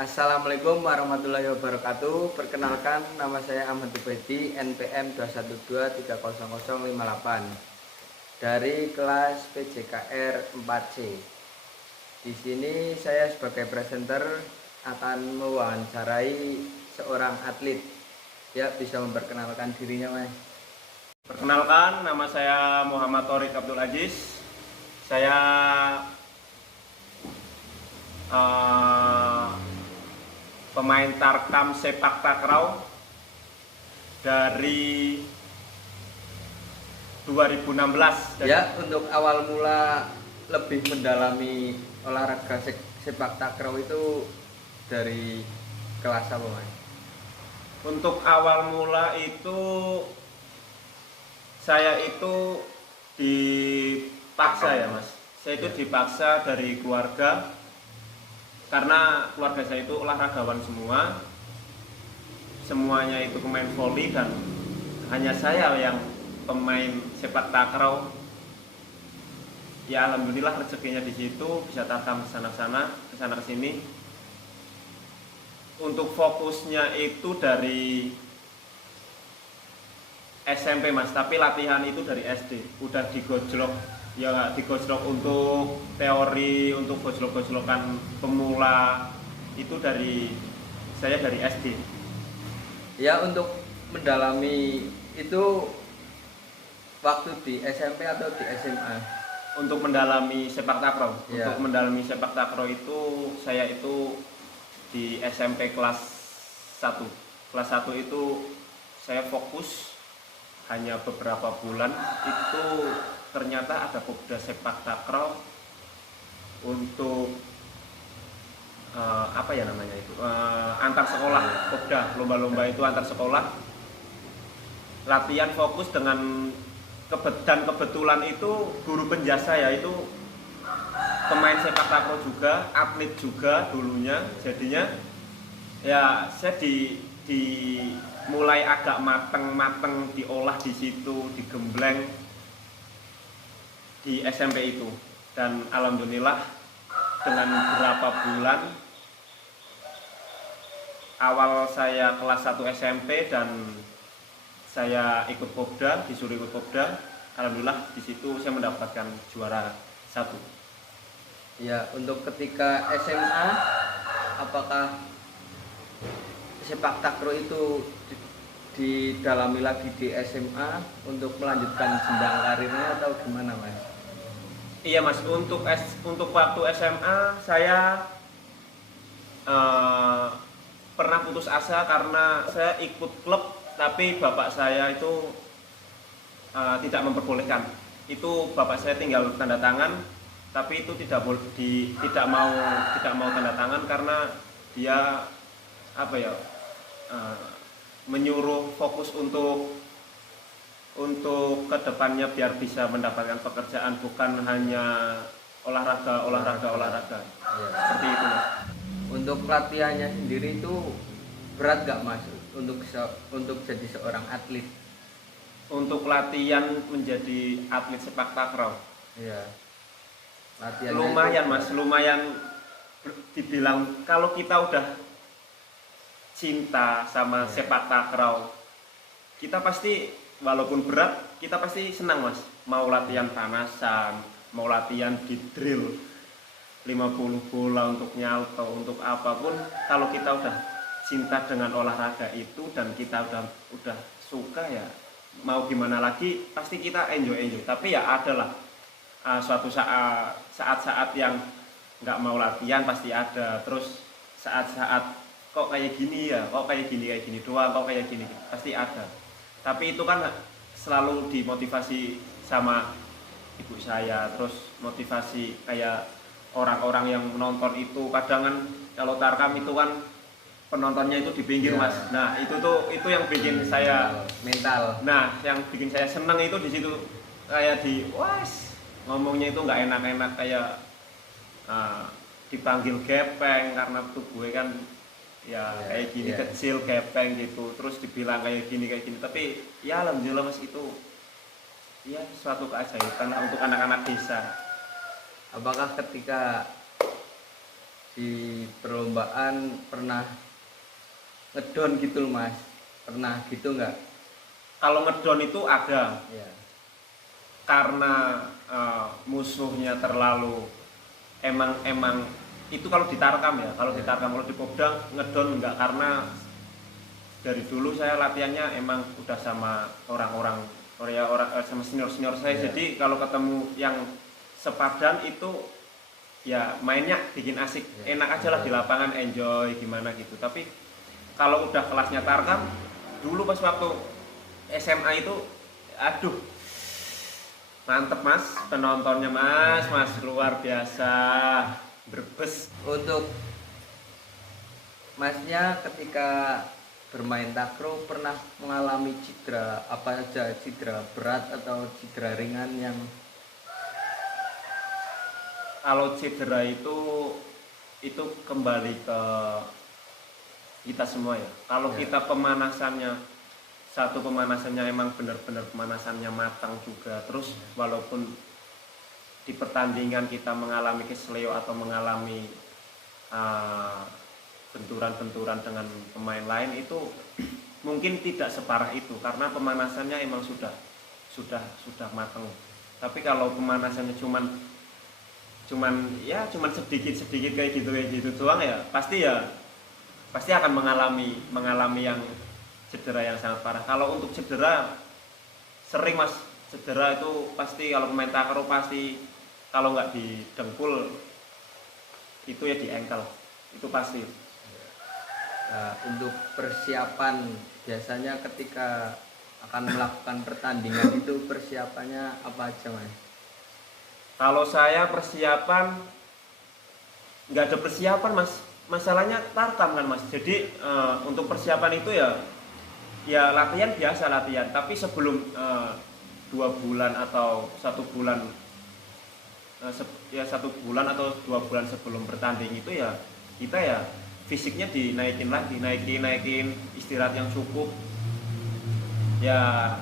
Assalamualaikum warahmatullahi wabarakatuh. Perkenalkan, nama saya Ahmad Ubedi, NPM 212300058 dari kelas PJKR 4C. Di sini saya sebagai presenter akan mewawancarai seorang atlet. Ya, bisa memperkenalkan dirinya, Mas. Perkenalkan, nama saya Muhammad Thorik Abdul Aziz. Saya pemain tarkam sepak takraw dari 2016. Ya, untuk awal mula lebih mendalami olahraga sepak takraw itu dari kelas apa, Mas? Untuk awal mula itu saya itu dipaksa ya, Mas. Saya itu dipaksa dari keluarga, karena keluarga saya itu olahragawan semua, semuanya itu pemain voli, dan hanya saya yang pemain sepak takraw. Ya alhamdulillah rezekinya di situ, bisa tarkam kesana kesini. Untuk fokusnya itu dari SMP, Mas, tapi latihan itu dari SD. Udah digojlok, ya digojlok untuk teori, untuk gojlok-gojlokan pemula itu saya dari SD. Ya, untuk mendalami itu waktu di SMP atau di SMA? Untuk mendalami sepak takraw, Ya. Untuk mendalami sepak takraw itu saya itu di SMP kelas 1. Kelas 1 itu saya fokus hanya beberapa bulan, itu ternyata ada Popda sepak takraw untuk apa ya namanya itu, antar sekolah. Popda, lomba-lomba itu antar sekolah, latihan fokus dengan dan kebetulan itu guru penjasa ya itu pemain sepak takraw juga, atlet juga dulunya. Jadinya ya saya mulai agak mateng diolah di situ, digembleng di SMP itu. Dan alhamdulillah dengan beberapa bulan, awal saya kelas 1 SMP dan saya ikut Popda, disuruh ikut Popda. Alhamdulillah di situ saya mendapatkan juara 1. Ya, untuk ketika SMA, apakah sepak takraw itu didalami lagi di SMA untuk melanjutkan jenjang karirnya atau gimana, Mas? Iya, Mas, untuk waktu SMA saya pernah putus asa karena saya ikut klub, tapi bapak saya itu tidak memperbolehkan. Itu bapak saya tinggal tanda tangan, tapi itu tidak mau tanda tangan karena dia menyuruh fokus untuk kedepannya biar bisa mendapatkan pekerjaan, bukan hanya olahraga. Ya. Seperti itu, Mas. Untuk latihannya sendiri itu berat gak, Mas, untuk jadi seorang atlet? Untuk latihan menjadi atlet sepak takraw, Ya. Latihannya lumayan, itu Mas, lumayan. Dibilang kalau kita udah cinta sama sepak takraw, kita pasti walaupun berat, kita pasti senang, Mas. Mau latihan panasan, mau latihan di drill 50 bola untuk nyalto, untuk apapun, kalau kita udah cinta dengan olahraga itu dan kita udah suka, ya mau gimana lagi pasti kita enjoy. Tapi ya adalah suatu saat-saat yang nggak mau latihan pasti ada. Terus saat-saat kok kayak gini ya, kok kayak gini doang, kok kayak gini pasti ada. Tapi itu kan selalu dimotivasi sama ibu saya, terus motivasi kayak orang-orang yang menonton itu. Kadang kan kalau tarkam itu kan penontonnya itu di pinggir, Ya. Mas. Nah, itu yang bikin saya mental. Nah, yang bikin saya senang itu di situ, kayak ngomongnya itu nggak enak-enak, kayak dipanggil gepeng karena tubuh gue kan ya kayak gini, kecil, gepeng gitu, terus dibilang kayak gini. Tapi ya alhamdulillah, Mas, itu ya suatu keajaiban untuk anak-anak desa. Apakah ketika di perlombaan pernah ngedon gitu loh Mas, pernah gitu nggak? Kalau ngedon itu ada, Ya. karena musuhnya terlalu emang emang itu kalau ditarkam ya, kalau ditarkam. Kalau di Popdang ngedon enggak, karena dari dulu saya latihannya emang udah sama orang-orang sama senior saya. Ya. Jadi kalau ketemu yang sepadan itu ya mainnya bikin asik, Ya. enak aja lah di lapangan, enjoy gimana gitu. Tapi kalau udah kelasnya tarkam, dulu pas waktu SMA itu aduh mantep Mas, penontonnya Mas luar biasa, berbes. Untuk Masnya ketika bermain takraw pernah mengalami cedera apa saja, cedera berat atau cedera ringan yang Kalau cedera itu kembali ke kita semua ya. Kalau Ya. kita pemanasannya emang benar-benar pemanasannya matang juga, terus walaupun di pertandingan kita mengalami kesleo atau mengalami benturan-benturan dengan pemain lain, itu mungkin tidak separah itu karena pemanasannya emang sudah matang. Tapi kalau pemanasannya cuman sedikit kayak gitu doang ya pasti akan mengalami yang cedera yang sangat parah. Kalau untuk cedera sering Mas, cedera itu pasti kalau pemain takraw pasti kalau nggak di dengkul itu ya di ankle, itu pasti. Nah, untuk persiapan biasanya ketika akan melakukan pertandingan itu persiapannya apa aja Mas? Kalau saya persiapan nggak ada persiapan Mas, masalahnya tarkam kan Mas. Jadi untuk persiapan itu ya latihan biasa latihan, tapi sebelum 2 bulan atau 1 bulan, 1 bulan atau 2 bulan sebelum bertanding itu ya kita ya fisiknya dinaikin lagi, naikin istirahat yang cukup, ya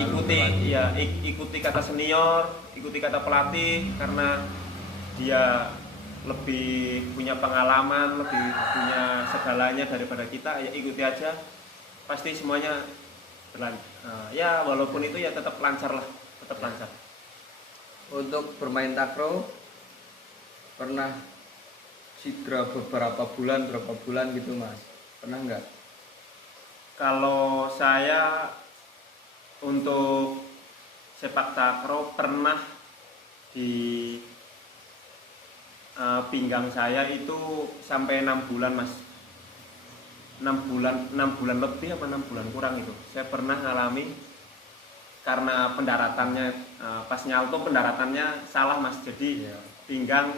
ikuti kata senior, ikuti kata pelatih, karena dia lebih punya pengalaman, lebih punya segalanya daripada kita, ya ikuti aja, pasti semuanya ya walaupun itu ya tetap lancar lah, tetap lancar. Untuk bermain takraw pernah cedera berapa bulan gitu Mas? Pernah nggak? Kalau saya untuk sepak takraw pernah di pinggang saya itu sampai 6 bulan Mas, 6 bulan lebih apa 6 bulan kurang itu saya pernah ngalami karena pendaratannya pas nyalto pendaratannya salah Mas, jadi pinggang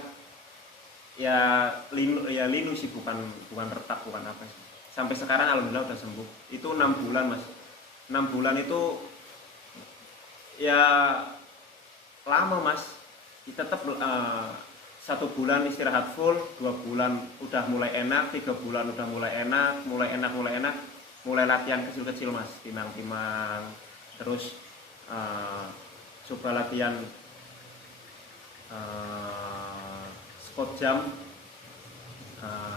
ya linu sih, bukan retak, bukan apa sih. Sampai sekarang alhamdulillah udah sembuh. Itu 6 bulan Mas, 6 bulan itu ya lama Mas, tetap 1 bulan istirahat full, 2 bulan udah mulai enak, 3 bulan udah mulai enak, mulai latihan kecil-kecil Mas, timang-timang, terus coba latihan spot jam,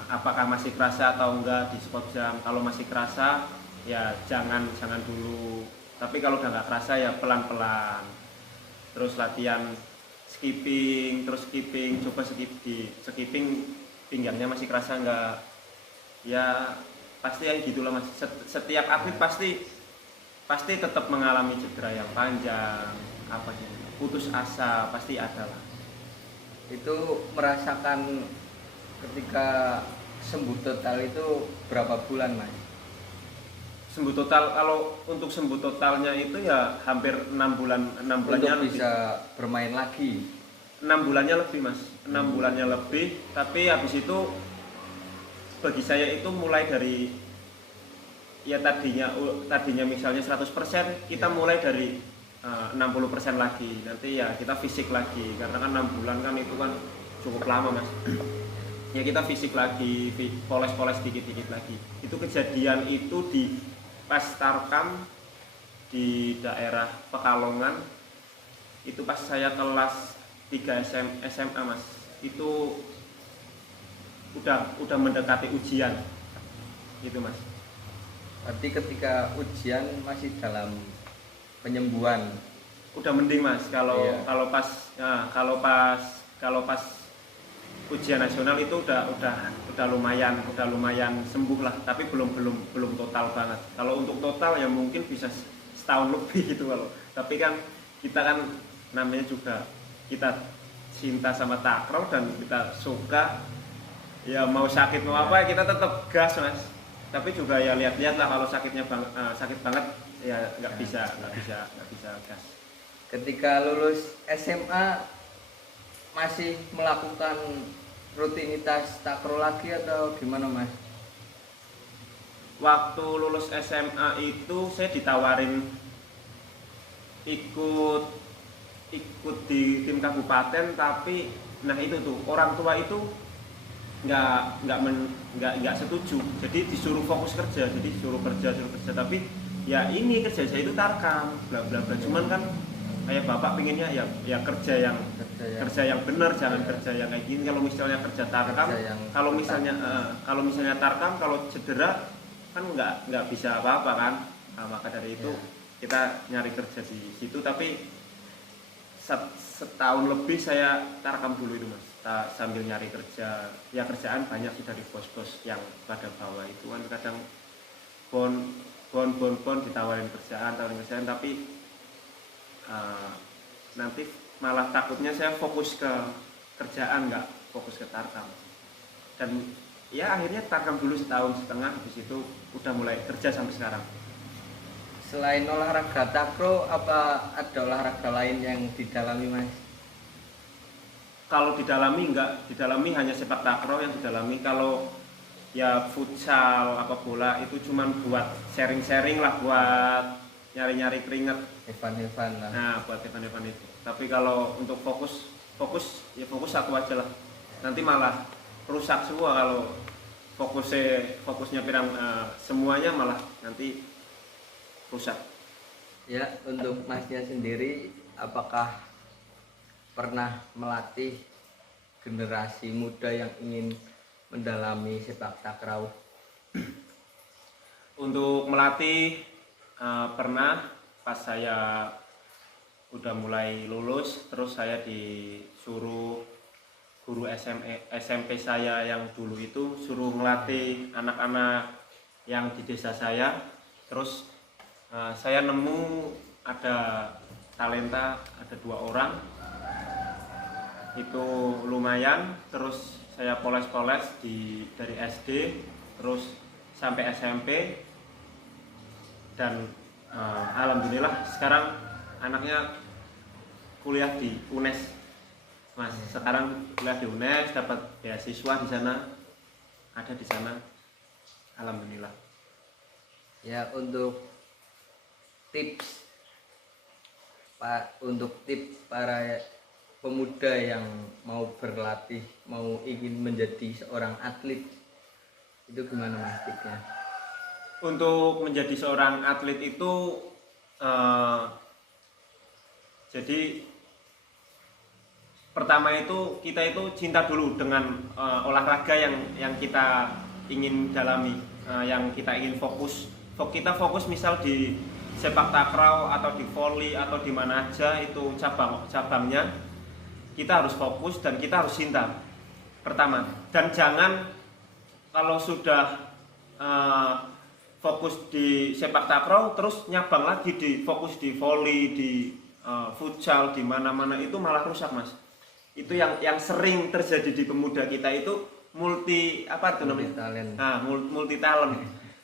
apakah masih kerasa atau enggak di spot jam. Kalau masih kerasa ya jangan dulu, tapi kalau udah nggak kerasa ya pelan-pelan. Terus latihan skipping, coba skipping pinggangnya masih kerasa enggak, ya pasti yang gitulah Mas. Setiap atlet pasti tetap mengalami cedera yang panjang, apa gitu, putus asa pasti ada lah. Itu merasakan ketika sembuh total itu berapa bulan Mas? Sembuh total, kalau untuk sembuh totalnya itu ya hampir 6 bulan, 6 bulannya untuk lebih. bisa bermain lagi 6 bulannya lebih Mas, 6 bulannya lebih. Tapi habis itu bagi saya itu mulai dari ya tadinya misalnya 100%, kita mulai dari 60% lagi. Nanti ya kita fisik lagi, karena kan 6 bulan kan itu kan cukup lama Mas. Ya kita fisik lagi, poles-poles dikit-dikit lagi. Itu kejadian itu di pas tarkam di daerah Pekalongan, itu pas saya kelas 3 SMA Mas. Itu udah mendekati ujian itu mas. Berarti ketika ujian masih dalam penyembuhan. Udah mending mas kalau Iya. kalau pas ujian nasional itu udah lumayan sembuh lah, tapi belum total banget. Kalau untuk total ya mungkin bisa setahun lebih gitu kalau. Tapi kan kita kan namanya juga kita cinta sama takraw dan kita suka, ya mau sakit mau apa kita tetap gas mas. Tapi juga ya lihat-lihat lah kalau sakit banget ya nggak bisa gas. Ketika lulus SMA masih melakukan rutinitas takraw lagi atau gimana mas? Waktu lulus SMA itu saya ditawarin ikut di tim kabupaten, tapi nah itu tuh orang tua itu nggak setuju, jadi disuruh fokus kerja, jadi disuruh kerja tapi ya ini kerja saya itu tarkam bla bla bla. Cuman kan kayak bapak pinginnya ya kerja yang benar, jangan kerja yang kayak gini. Kalau misalnya kerja tarkam, kalau misalnya tarkam kalau cedera kan nggak bisa apa-apa kan. Nah, maka dari itu kita nyari kerja di situ, tapi setahun lebih saya tarkam dulu itu mas, sambil nyari kerja. Ya kerjaan banyak sih dari bos-bos yang pada bawah itu kan kadang bon ditawarin kerjaan, tapi nanti malah takutnya saya fokus ke kerjaan, nggak fokus ke tarkam. Dan ya akhirnya tarkam dulu setahun setengah, habis itu udah mulai kerja sampai sekarang. Selain olahraga takraw, apa ada olahraga lain yang didalami mas? Kalau didalami hanya sepak takraw yang didalami. Kalau ya futsal apa bola itu cuman buat sharing lah, buat nyari keringat, Evan lah. nah buat event itu. Tapi kalau untuk fokus aku aja lah, nanti malah rusak semua kalau fokusnya semuanya malah nanti rusak. Ya, untuk masnya sendiri apakah pernah melatih generasi muda yang ingin mendalami sepak takraw? Untuk melatih pernah pas saya udah mulai lulus, terus saya disuruh guru SMP saya yang dulu itu suruh melatih anak-anak yang di desa saya. Terus saya nemu ada talenta, ada 2 orang itu lumayan. Terus saya poles-poles dari SD terus sampai SMP, dan alhamdulillah sekarang anaknya kuliah di UNES mas. Sekarang kuliah di UNES, dapat beasiswa di sana, ada di sana, alhamdulillah. Ya, untuk tips para pemuda yang mau berlatih, mau ingin menjadi seorang atlet, itu gimana mas tipsnya? Untuk menjadi seorang atlet itu jadi pertama itu kita itu cinta dulu dengan olahraga yang kita ingin dalami, yang kita ingin fokus. Kita fokus misal di sepak takraw atau di volley atau di mana aja itu cabangnya, kita harus fokus dan kita harus cinta pertama. Dan jangan kalau sudah fokus di sepak takraw terus nyabang lagi fokus di volley, di futsal, di mana-mana, itu malah rusak mas. Itu yang sering terjadi di pemuda kita itu multi talent.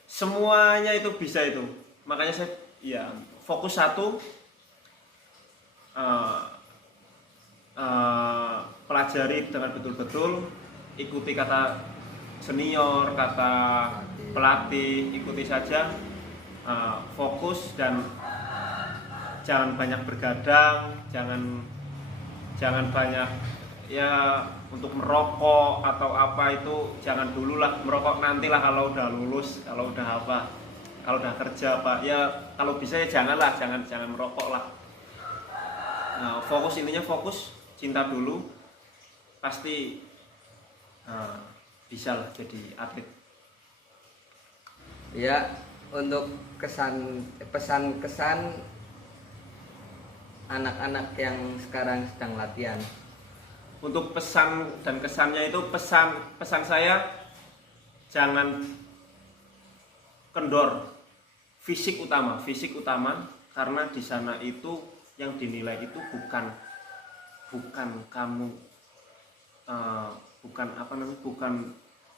Semuanya itu bisa itu. Makanya saya fokus satu, pelajari dengan betul-betul, ikuti kata senior, kata pelatih, ikuti saja, fokus dan jangan banyak bergadang, jangan banyak ya untuk merokok atau apa itu jangan dulu lah. Merokok nantilah kalau udah lulus, kalau udah kerja apa ya, kalau bisa ya jangan merokok lah. Intinya fokus, cinta dulu, pasti bisa lah jadi atlet. Ya, untuk pesan-kesan anak-anak yang sekarang sedang latihan. Untuk pesan dan kesannya itu pesan saya jangan kendor, fisik utama karena di sana itu yang dinilai itu bukan kamu bukan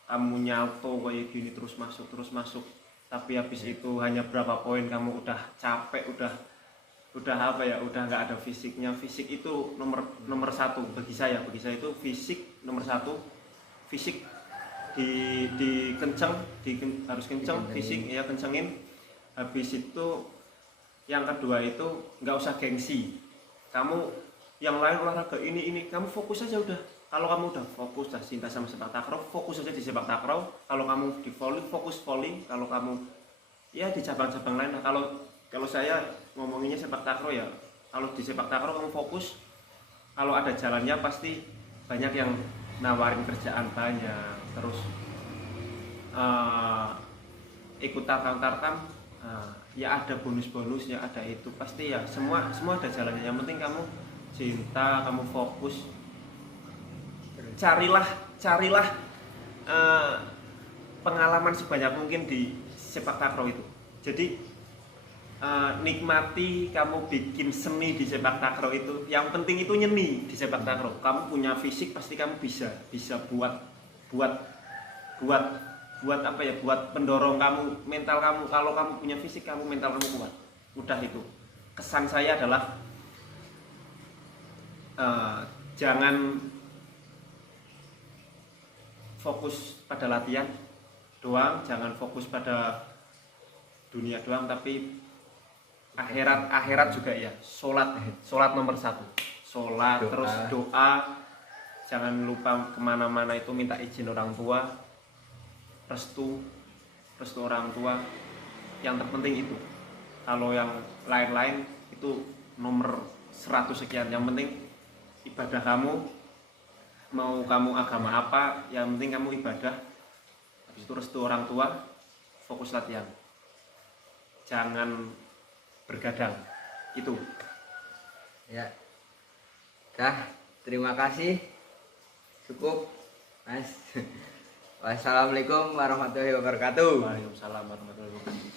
kamu nyauto kayak gini terus masuk, tapi habis itu hanya berapa poin kamu udah capek, udah nggak ada fisiknya. Fisik itu nomor satu bagi saya itu fisik nomor satu. Fisik harus kenceng, fisik ya kencengin. Habis itu yang kedua itu nggak usah gengsi. Kamu yang lain olahraga ini kamu fokus aja udah. Kalau kamu udah fokus, udah cinta sama sepak takraw, fokus aja di sepak takraw. Kalau kamu di volley, fokus volley. Kalau kamu ya di cabang-cabang lain. Nah, kalau saya ngomonginnya sepak takraw ya, kalau di sepak takraw kamu fokus. Kalau ada jalannya pasti banyak yang nawarin kerjaan banyak. Terus ikut tarkam, ya ada bonus-bonusnya, ada itu pasti ya. Semua ada jalannya. Yang penting kamu cinta, kamu fokus. Carilah pengalaman sebanyak mungkin di sepak takraw itu. Jadi nikmati kamu bikin seni di sepak takraw itu. Yang penting itu nyeni di sepak takraw. Kamu punya fisik pasti kamu bisa buat apa ya? Buat pendorong kamu, mental kamu. Kalau kamu punya fisik, kamu mental kamu kuat. Udah itu. Kesan saya adalah jangan fokus pada latihan doang, jangan fokus pada dunia doang, tapi akhirat juga ya. Sholat nomor satu. Sholat, terus doa. Jangan lupa kemana-mana itu minta izin orang tua, restu orang tua. Yang terpenting itu. Kalau yang lain-lain itu nomor 100 sekian. Yang penting ibadah kamu, mau kamu agama apa, yang penting kamu ibadah. Habis itu restu orang tua, fokus latihan. Jangan bergadang. Itu. Ya. Dah, terima kasih. Cukup, Mas. Wassalamualaikum warahmatullahi wabarakatuh. Waalaikumsalam warahmatullahi wabarakatuh.